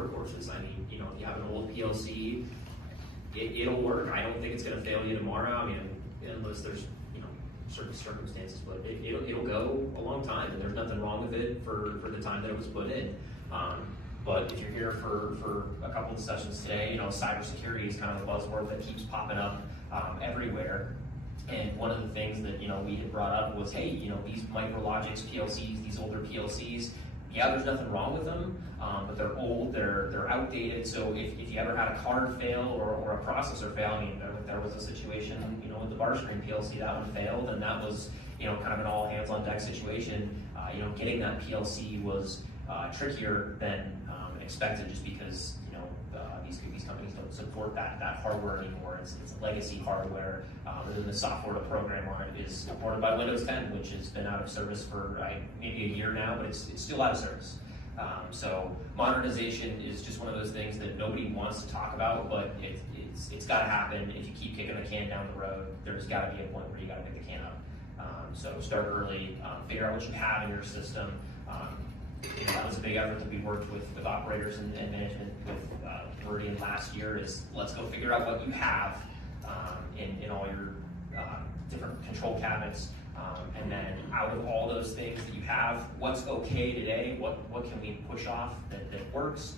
workhorses. I mean, if you have an old PLC, it'll work. I don't think it's going to fail you tomorrow. I mean, unless there's certain circumstances, but it'll go a long time, and there's nothing wrong with it for the time that it was put in. But if you're here for a couple of sessions today, cybersecurity is kind of the buzzword that keeps popping up everywhere. And one of the things that we had brought up was, hey, these MicroLogix PLCs, these older PLCs, yeah, there's nothing wrong with them, but they're old, they're outdated. So if you ever had a card fail or a processor fail, I mean, there was a situation, with the bar screen PLC, that one failed, and that was, kind of an all hands on deck situation. Getting that PLC was trickier than expected, just because these companies don't support that hardware anymore. It's legacy hardware, and then the software to program on it is supported by Windows 10, which has been out of service for maybe a year now, but it's still out of service. So modernization is just one of those things that nobody wants to talk about, but it's got to happen. If you keep kicking the can down the road, there's got to be a point where you got to pick the can up. So start early, figure out what you have in your system. That was a big effort that we worked with operators and management with Meridian last year, is let's go figure out what you have in all your different control cabinets, and then out of all those things that you have, what's okay today, what can we push off that works,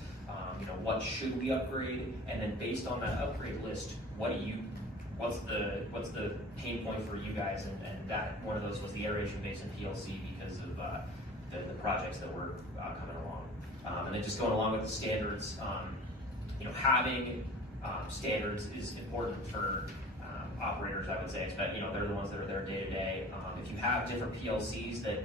what should we upgrade, and then based on that upgrade list, what's the pain point for you guys, and that one of those was the aeration basin PLC because of the projects that were coming along. And then just going along with the standards, having standards is important for operators, I would say, but they're the ones that are there day to day. If you have different PLCs that,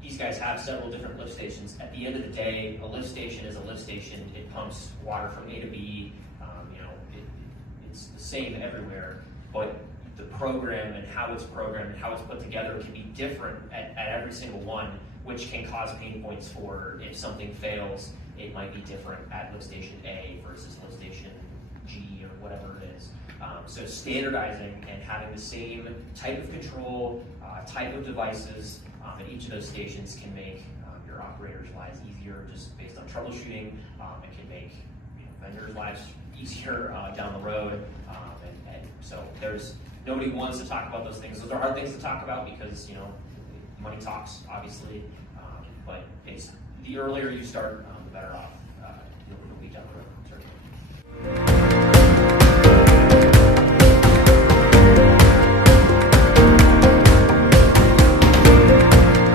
these guys have several different lift stations. At the end of the day, a lift station is a lift station. It pumps water from A to B. It's the same everywhere, but the program and how it's programmed and how it's put together can be different at every single one, which can cause pain points for if something fails, it might be different at lift station A versus lift station G or whatever it is. So standardizing and having the same type of control, type of devices at each of those stations can make your operators' lives easier just based on troubleshooting. It can make vendors' lives easier down the road. And so nobody wants to talk about those things. Those are hard things to talk about because money talks, obviously. But the earlier you start, the better off